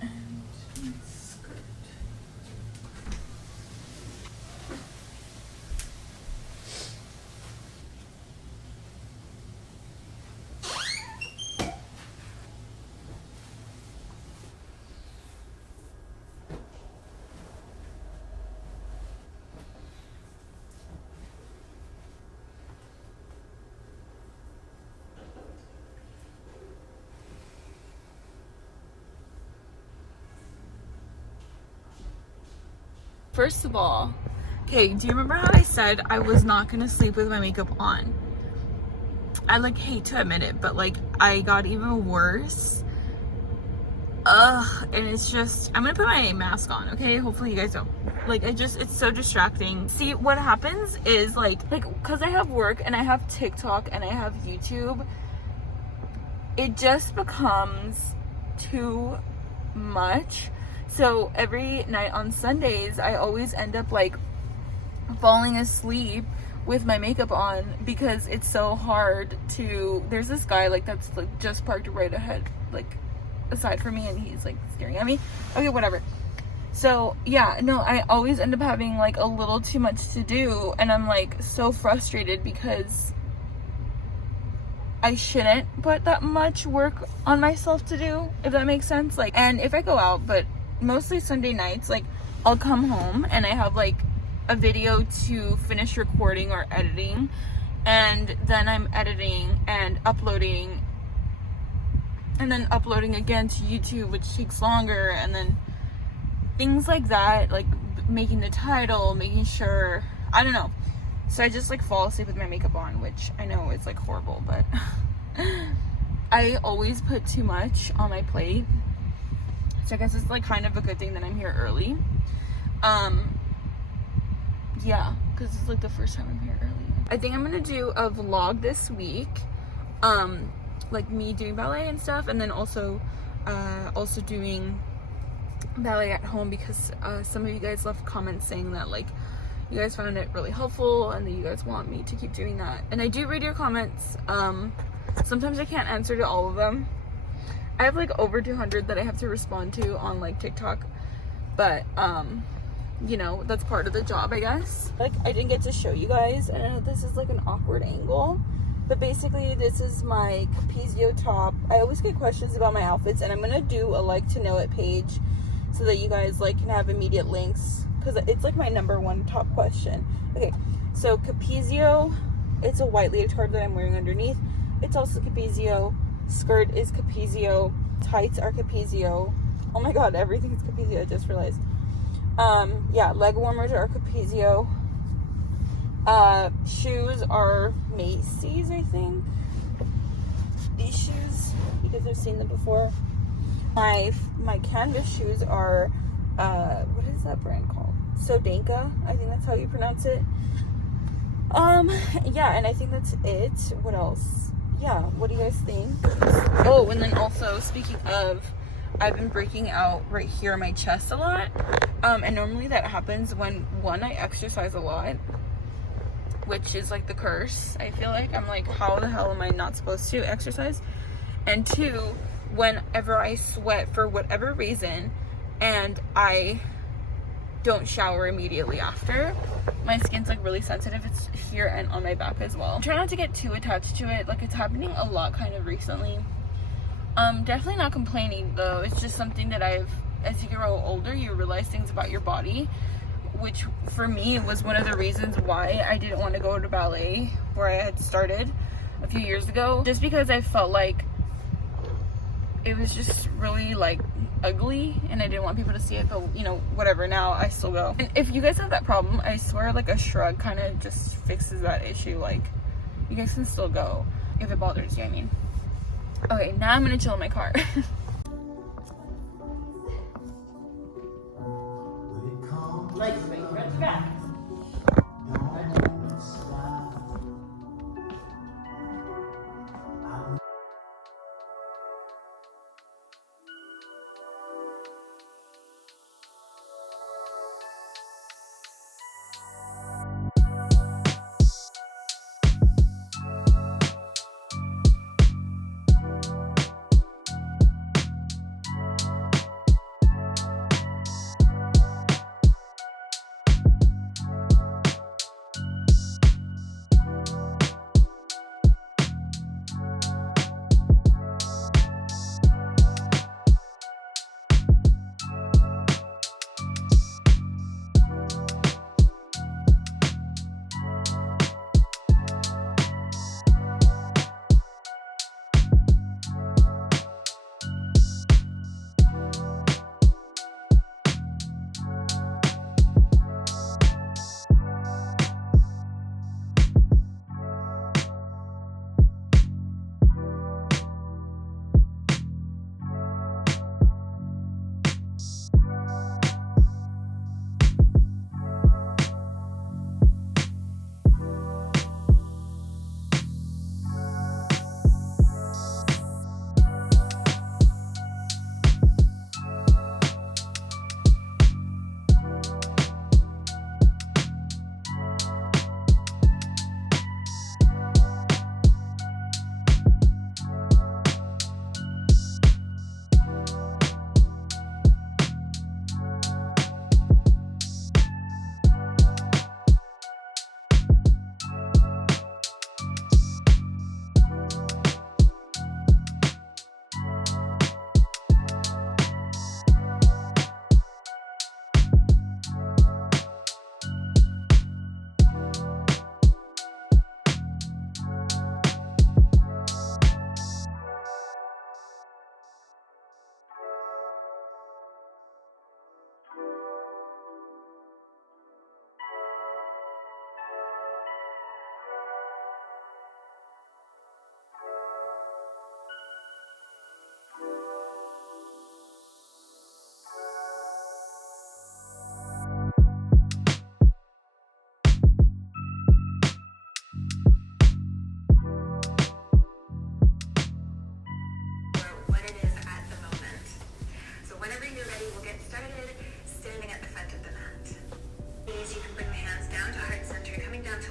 And skirt. First of all, okay, do you remember how I said I was not gonna sleep with my makeup on? I like hate to admit it, but like I got even worse. And it's just, I'm gonna put my mask on, okay? Hopefully you guys don't. Like, it's so distracting. See, what happens is like, cause I have work and I have TikTok and I have YouTube, it just becomes too much. So every night on Sundays, I always end up like falling asleep with my makeup on because it's so hard to, there's this guy like that's like just parked right ahead, like aside from me, and he's like staring at me. Okay, whatever. So yeah, no, I always end up having like a little too much to do, and I'm like so frustrated because I shouldn't put that much work on myself to do, if that makes sense. Like, and if I go out, but mostly Sunday nights, like I'll come home and I have like a video to finish recording or editing, and then I'm editing and uploading, and then uploading again to YouTube, which takes longer, and then things like that, like making the title, making sure, I don't know. So I just like fall asleep with my makeup on, which I know is like horrible, but I always put too much on my plate. So I guess it's like kind of a good thing that I'm here early. Yeah, because it's like the first time I'm here early. I think I'm gonna do a vlog this week, like me doing ballet and stuff, and then also doing ballet at home, because some of you guys left comments saying that like you guys found it really helpful and that you guys want me to keep doing that. And I do read your comments. Sometimes I can't answer to all of them. I have like over 200 that I have to respond to on like TikTok, but you know, that's part of the job, I guess. Like, I didn't get to show you guys, and I know this is like an awkward angle, but basically this is my Capezio top. I always get questions about my outfits, and I'm gonna do a like to know it page so that you guys like can have immediate links, because it's like my #1 top question. Okay, so Capezio, it's a white leotard that I'm wearing underneath. It's also Capezio. Skirt is Capezio. Tights are Capezio. Oh my god, everything is Capezio, I just realized. Yeah, leg warmers are Capezio. Shoes are Macy's, I think. These shoes, you guys have seen them before. My canvas shoes are, what is that brand called? Sodanka, I think that's how you pronounce it. Yeah, and I think that's it. What else? Yeah, what do you guys think? Oh, and then also, speaking of, I've been breaking out right here on my chest a lot. And normally that happens when, one, I exercise a lot, which is like the curse. I feel like I'm like, how the hell am I not supposed to exercise? And two, whenever I sweat for whatever reason and I don't shower immediately after, my skin's like really sensitive. It's here and on my back as well. Try not to get too attached to it. Like, it's happening a lot kind of recently. Definitely not complaining though. It's just something that as you grow older, you realize things about your body, which for me was one of the reasons why I didn't want to go to ballet where I had started a few years ago, just because I felt like it was just really like ugly and I didn't want people to see it. But you know, whatever, now I still go. And if you guys have that problem, I swear like a shrug kind of just fixes that issue. Like, you guys can still go if it bothers you, I mean. Okay, now I'm gonna chill in my car. Legs swing, front to back.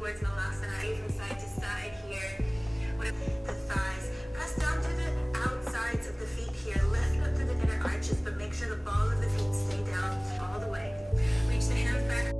towards the left side, from side to side here. The thighs. Press down to the outsides of the feet here. Lift up to the inner arches, but make sure the ball of the feet stay down all the way. Reach the hands back.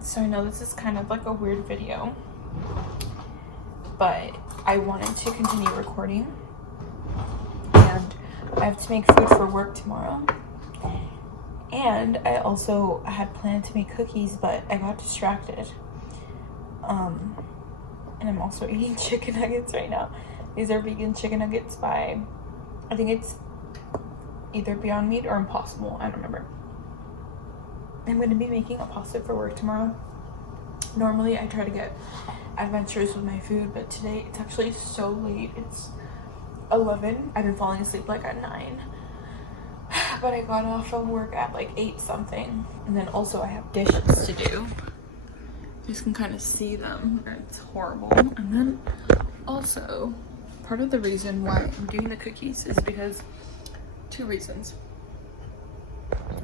So I know this is kind of like a weird video, but I wanted to continue recording, and I have to make food for work tomorrow. And I also had planned to make cookies, but I got distracted. And I'm also eating chicken nuggets right now. These are vegan chicken nuggets by, I think it's either Beyond Meat or Impossible, I don't remember. I'm going to be making a pasta for work tomorrow. Normally I try to get adventurous with my food, but today it's actually so late. It's 11. I've been falling asleep like at 9. But I got off from work at like 8 something. And then also I have dishes to do. You guys can kind of see them. It's horrible. And then also, part of the reason why I'm doing the cookies is because 2 reasons.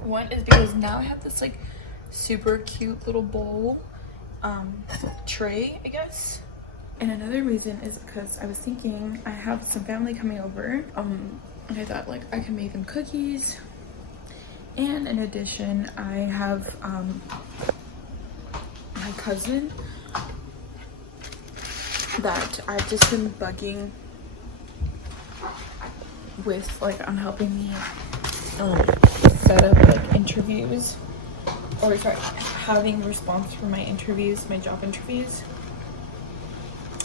One is because now I have this like super cute little bowl tray, I guess. And another reason is because I was thinking I have some family coming over, and I thought like I can make them cookies. And in addition, I have my cousin that I've just been bugging with, like, on helping me set up like interviews, or sorry, having response for my interviews, my job interviews.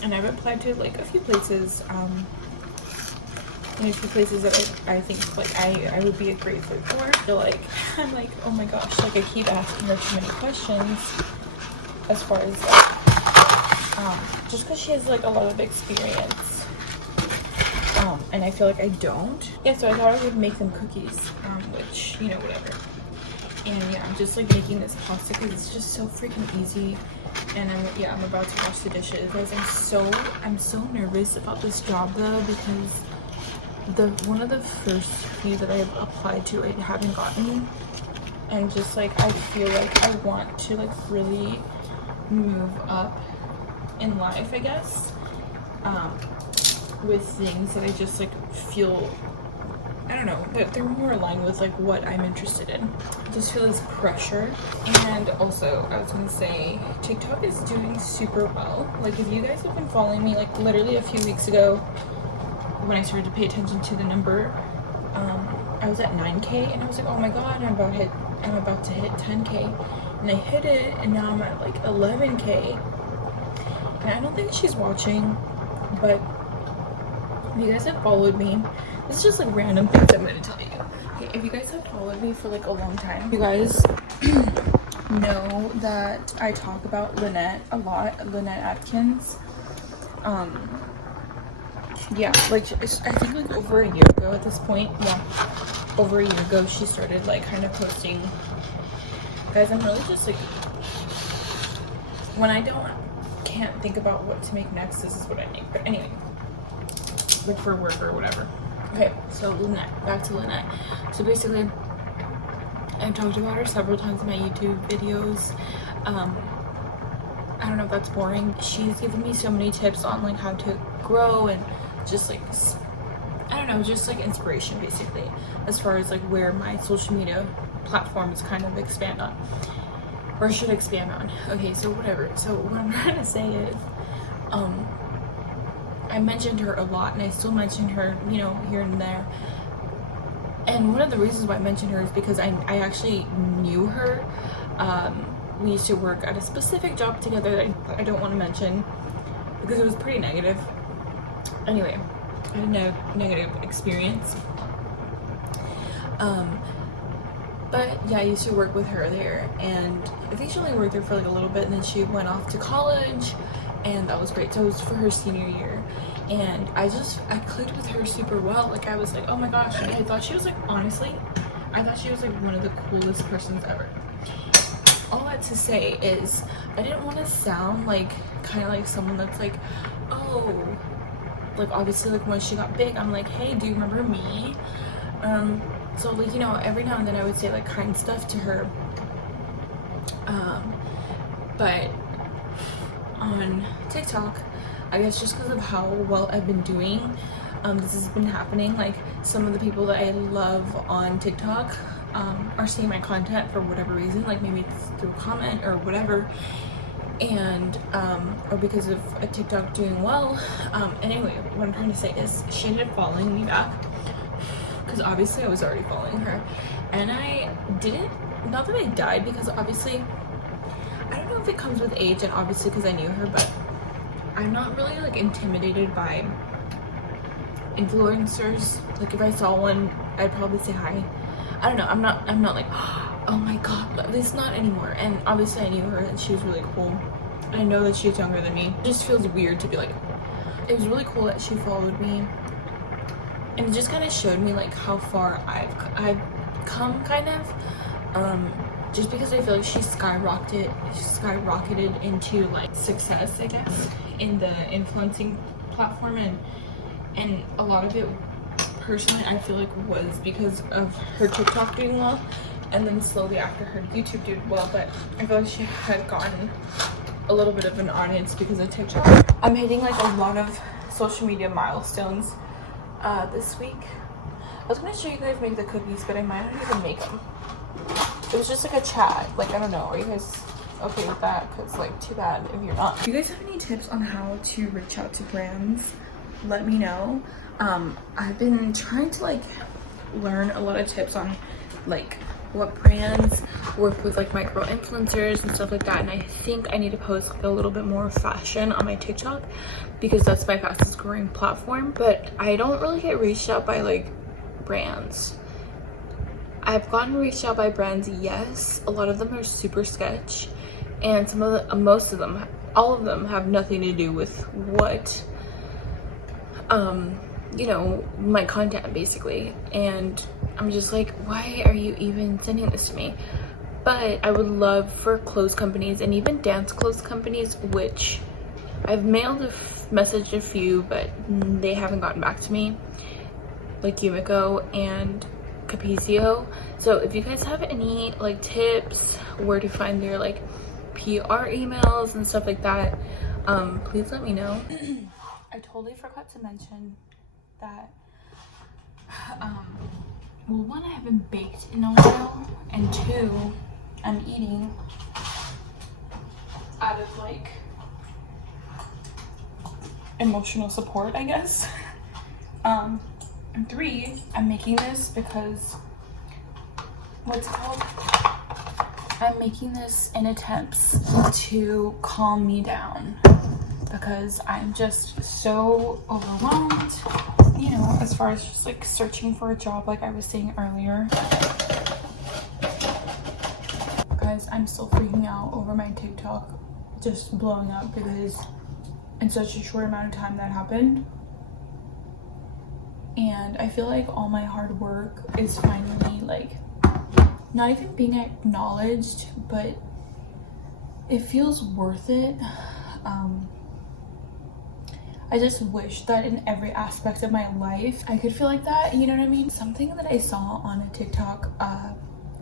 And I've applied to like a few places, and a few places that I think like I would be a great fit for. So like I'm like, oh my gosh, like I keep asking her too many questions as far as like just because she has like a lot of experience, and I feel like I don't. Yeah, so I thought I would make them cookies, which, you know, whatever. And yeah, I'm just like making this pasta because it's just so freaking easy. And I'm about to wash the dishes. Guys, I'm so nervous about this job though, because one of the first few that I applied to I haven't gotten, and just like I feel like I want to like really move up in life, I guess, with things that I just like feel, I don't know, that they're more aligned with like what I'm interested in. I just feel this pressure. And also I was gonna say, TikTok is doing super well. Like if you guys have been following me, like literally a few weeks ago when I started to pay attention to the number, I was at 9K and I was like, oh my god, I'm about to hit 10K, and I hit it, and now I'm at like 11K. And I don't think she's watching, but if you guys have followed me, It's just like random things I'm gonna tell you. Okay, if you guys have followed me for like a long time, you guys know that I talk about Lynette a lot, Lynette Atkins. Yeah, like I think like over a year ago at this point, yeah, over a year ago she started like kind of posting. Guys, I'm really just like, when I can't think about what to make next, this is what I make. But anyway, like for work or whatever. Okay, so Lynette, back to Lynette. So basically, I've talked about her several times in my YouTube videos. I don't know if that's boring. She's given me so many tips on like how to grow and just like, I don't know, just like inspiration basically, as far as like where my social media platforms kind of expand on, or should expand on. Okay, so whatever. So what I'm trying to say is, I mentioned her a lot, and I still mention her, you know, here and there. And one of the reasons why I mentioned her is because I actually knew her. We used to work at a specific job together that I don't want to mention because it was pretty negative. Anyway, I had a negative experience. But yeah, I used to work with her there, and I think she only worked there for like a little bit, and then she went off to college, and that was great. So it was for her senior year, and I clicked with her super well. Like I was like, oh my gosh, I thought she was like, honestly, I thought she was like one of the coolest persons ever. All that to say is, I didn't want to sound like kind of like someone that's like, oh, like obviously like when she got big, I'm like, hey, do you remember me? So like, you know, every now and then I would say like kind stuff to her, but on TikTok, I guess just because of how well I've been doing, this has been happening. Like some of the people that I love on TikTok are seeing my content for whatever reason, like maybe through a comment or whatever, and or because of a TikTok doing well. Anyway, what I'm trying to say is she ended up following me back, because obviously I was already following her, and I didn't, not that I died, because obviously I don't know if it comes with age, and obviously because I knew her, but I'm not really like intimidated by influencers. Like if I saw one, I'd probably say hi. I don't know, I'm not like, oh my god, at least not anymore. And obviously I knew her and she was really cool. I know that she's younger than me. It just feels weird to be like, it was really cool that she followed me, and it just kind of showed me like how far I've come, kind of, just because I feel like she skyrocketed into like success, I guess, in the influencing platform, and a lot of it personally I feel like was because of her TikTok doing well, and then slowly after her YouTube did well. But I feel like she had gotten a little bit of an audience because of TikTok. I'm hitting like a lot of social media milestones this week. I was gonna show you guys make the cookies, but I might not even make them. It was just like a chat. Like, I don't know, are you guys okay with that? Because like, too bad if you're not. If you guys have any tips on how to reach out to brands, let me know. I've been trying to like learn a lot of tips on like what brands work with like micro influencers and stuff like that, and I think I need to post like a little bit more fashion on my TikTok because that's my fastest growing platform. But I don't really get reached out by like brands. I've gotten reached out by brands, yes. A lot of them are super sketch, and some of the most of them, all of them have nothing to do with what you know, my content basically. And I'm just like, why are you even sending this to me? But I would love for clothes companies and even dance clothes companies, which I've messaged a few, but they haven't gotten back to me, like Yumiko and Capizio. So if you guys have any like tips where to find their like PR emails and stuff like that, please let me know. I totally forgot to mention that well, one, I haven't baked in a while, and two, I'm eating out of like emotional support, I guess. And three, I'm making this because I'm making this in attempts to calm me down, because I'm just so overwhelmed you know, as far as just like searching for a job, like I was saying earlier. Guys, I'm still freaking out over my TikTok just blowing up because in such a short amount of time that happened. And I feel like all my hard work is finally like not even being acknowledged, but it feels worth it. I just wish that in every aspect of my life I could feel like that, you know what I mean? Something that I saw on a TikTok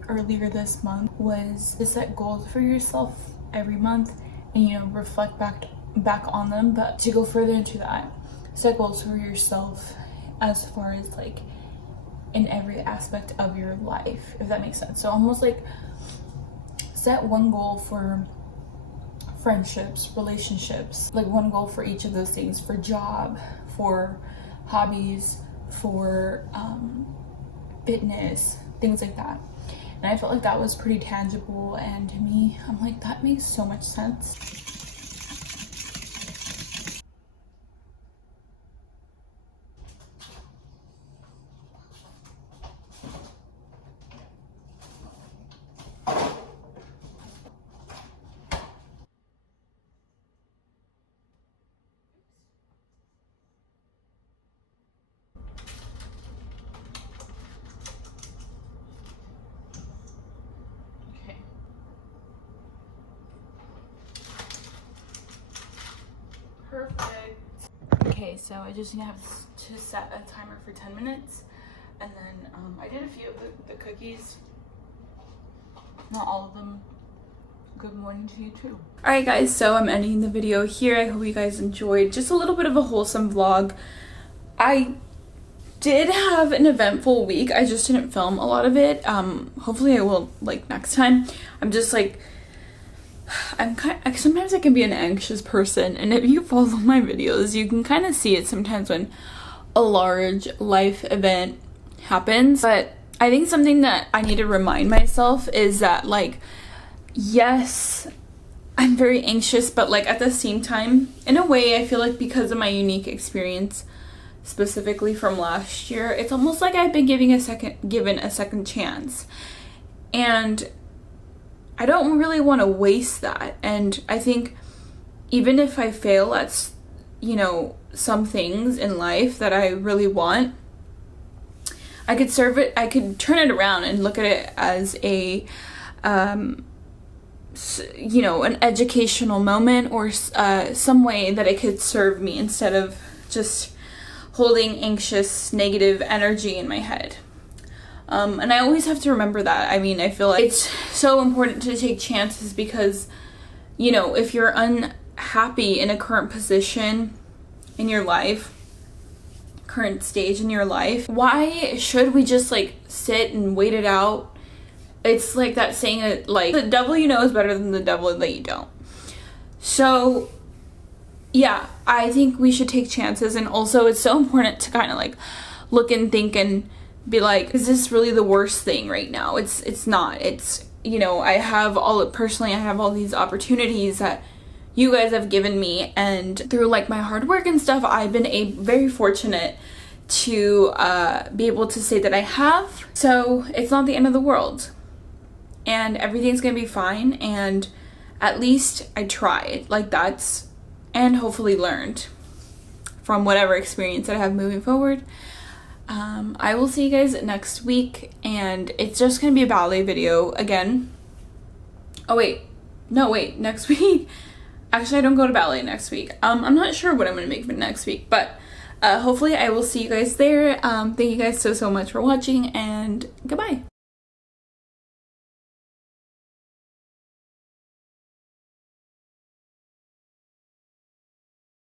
earlier this month was to set goals for yourself every month and, you know, reflect back on them. But to go further into that, set goals for yourself as far as like in every aspect of your life, if that makes sense. So almost like set one goal for friendships, relationships, like one goal for each of those things, for job, for hobbies, for fitness, things like that. And I felt like that was pretty tangible, and to me, I'm like, that makes so much sense. Perfect. Okay, so I just have to set a timer for 10 minutes, and then I did a few of the cookies, not all of them. Good morning to you too. Alright guys, so I'm ending the video here. I hope you guys enjoyed just a little bit of a wholesome vlog. I did have an eventful week, I just didn't film a lot of it. Hopefully I will like next time. I'm just like, sometimes I can be an anxious person, and if you follow my videos you can kind of see it sometimes when a large life event happens. But I think something that I need to remind myself is that, like, yes, I'm very anxious, but like at the same time, in a way, I feel like because of my unique experience specifically from last year, it's almost like I've been given a second chance, and I don't really want to waste that. And I think even if I fail at, you know, some things in life that I really want, I could turn it around and look at it as a, you know, an educational moment, or some way that it could serve me instead of just holding anxious, negative energy in my head. And I always have to remember that. I mean, I feel like it's so important to take chances because, you know, if you're unhappy in a current position in your life, current stage in your life, why should we just like sit and wait it out? It's like that saying that, like, the devil you know is better than the devil that you don't. So yeah, I think we should take chances. And also it's so important to kind of like look and think and be like, is this really the worst thing right now? It's not. It's, you know, I have all these opportunities that you guys have given me, and through like my hard work and stuff, I've been very fortunate to be able to say that I have. So it's not the end of the world, and everything's gonna be fine, and at least I tried. Like, that's, and hopefully learned from whatever experience that I have moving forward. I will see you guys next week, and it's just gonna be a ballet video again. Oh wait, no wait, next week. Actually, I don't go to ballet next week. I'm not sure what I'm gonna make for next week, but hopefully I will see you guys there. Thank you guys so much for watching, and goodbye.